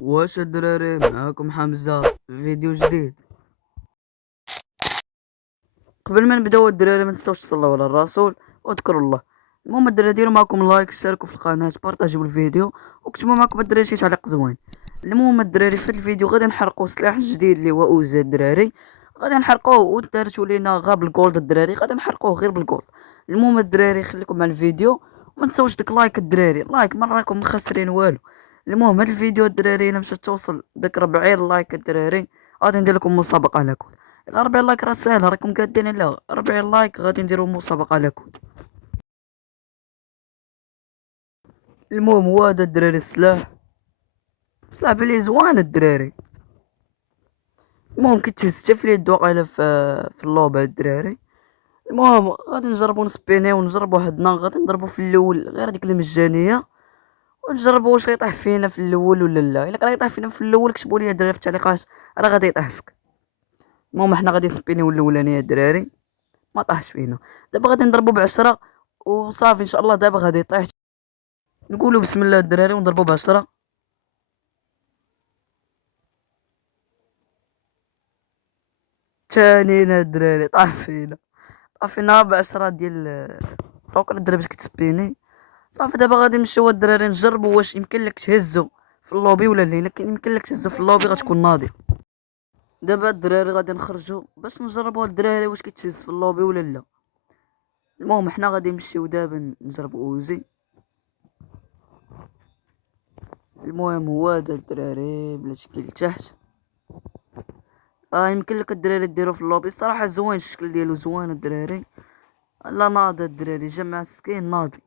واش الدراري معاكم حمزة في فيديو جديد. قبل ما نبداو الدراري ما تنساوش تصلوا على الرسول واذكروا الله. المهم الدراري ديروا معكم لايك، شاركوا في القناه، بارطاجيو الفيديو وكتبوا معكم الدراري شي تعليق زوين. المهم الدراري في هذا الفيديو غادي نحرقوا سلاح جديد اللي هو اوزا الدراري، غادي نحرقوه ودارتو لينا غاب الجولد الدراري، غادي نحرقوه غير بالجولد. المهم الدراري خليكم مع الفيديو وما تنساوش ديك لايك الدراري، لايك ما راكم مخسرين والو. المهم هاد الفيديو الدراري الا مشات توصل داك 40 لايك الدراري غادي ندير لكم مسابقه على كود. 40 لايك راه ساهله، راكم قادين. لا 40 لايك غادي نديرو مسابقه على كود. المهم هو هذا الدراري السلاح، سلاح بلي زوان الدراري. المهم كتهز حتى في اليد واقيلا في اللوب الدراري. المهم غادي نجربو نسبينيو ونجربو حدنا، غادي نضربو في الاول غير هذيك المجانيه ونجربو واش غيطيح فينا في الاول ولا لا. الا كان غيطيح فينا في الاول كتبوا لي الدراري في التعليقات راه غادي يطيح فيك. المهم حنا غادي نسبينيو الاولانيه الدراري، ما طاحش فينا. دابا غادي نضربو ب10 وصافي ان شاء الله. دابا غادي يطيح، نقولوا بسم الله الدراري ونضربوا ب10. تانينا الدراري طاح فينا، طاح فينا ب10 ديال توكل الدراري باش كتسبيني. صافي دابا غادي نمشيو الدراري نجربوا واش يمكن لك تهزو في اللوبي ولا لا. الا كان يمكن لك تهزو في اللوبي غتكون ناضي. دابا الدراري غادي نخرجوا باش نجربوا الدراري واش كيتهز في اللوبي ولا لا. المهم حنا غادي نمشيو دابا نجربوا اوزي. المهم هو هذا الدراري بلا شكل تحت. يمكن لك الدراري ديرو في اللوبي، الصراحه زوين الشكل ديالو، زوين الدراري. لا ناضي الدراري جمع سكين ناضي.